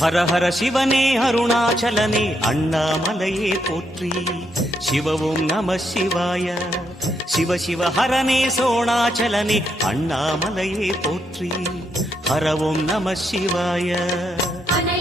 హర హర శివనే అరుణాచలనే అన్నామలయే పోత్రి శివవం నమ శివాయ శివ శివ హరనే సోణాచలనే అన్నామలయే పోత్రి హరవం నమ శివాయ